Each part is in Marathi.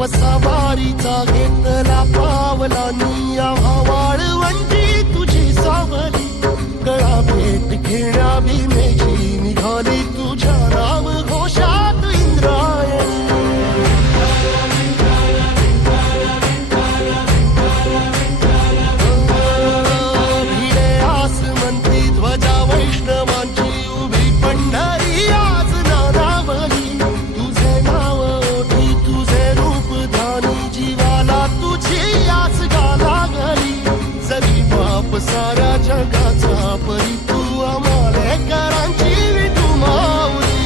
वसावारीचा घेतला पावला निया वाळवंटी तुझी सावली गळा भेट घेण्या भीमेची निघाली तुझ्या नाम घोषात इंद्रायणी भिडे आसमंती ध्वजा वैष्णवांची उभी पंढरी आज नानावली तुझे नाव ओठी तुझे रूप ध्यानी जीवाला तुझी आस गाला गली जरी बाप साऱ्या जगाचा परी तू आमालेकरांची विठू माऊली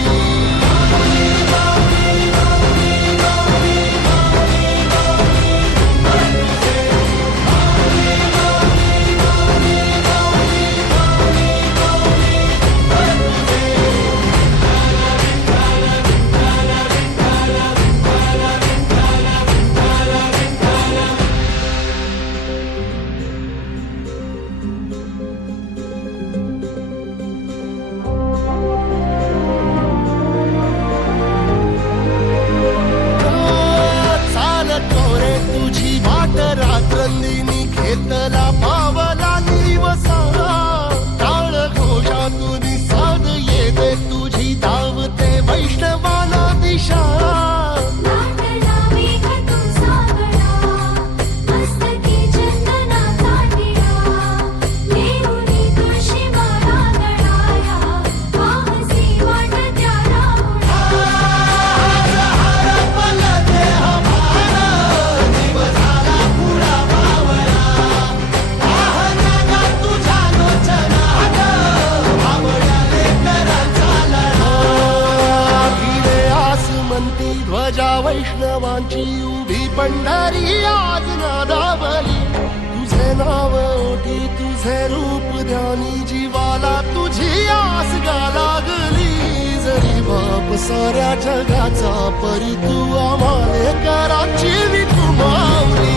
रात्रंदिनी घेतला पावला निवसा टाळ घोषातून साध येते तुझी धावते वैष्णवाला दिशा ध्वजा वैष्णवांची उभी पंढरी आज नादावली तुझे नाव ओठी तुझे रूप ध्यानी जीवाला तुझी आस गा लागली जरी बाप साऱ्या जगाचा परी तू आमालेकरांची विठू माऊली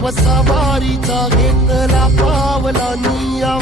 वसावारीचा घेतला पावला निया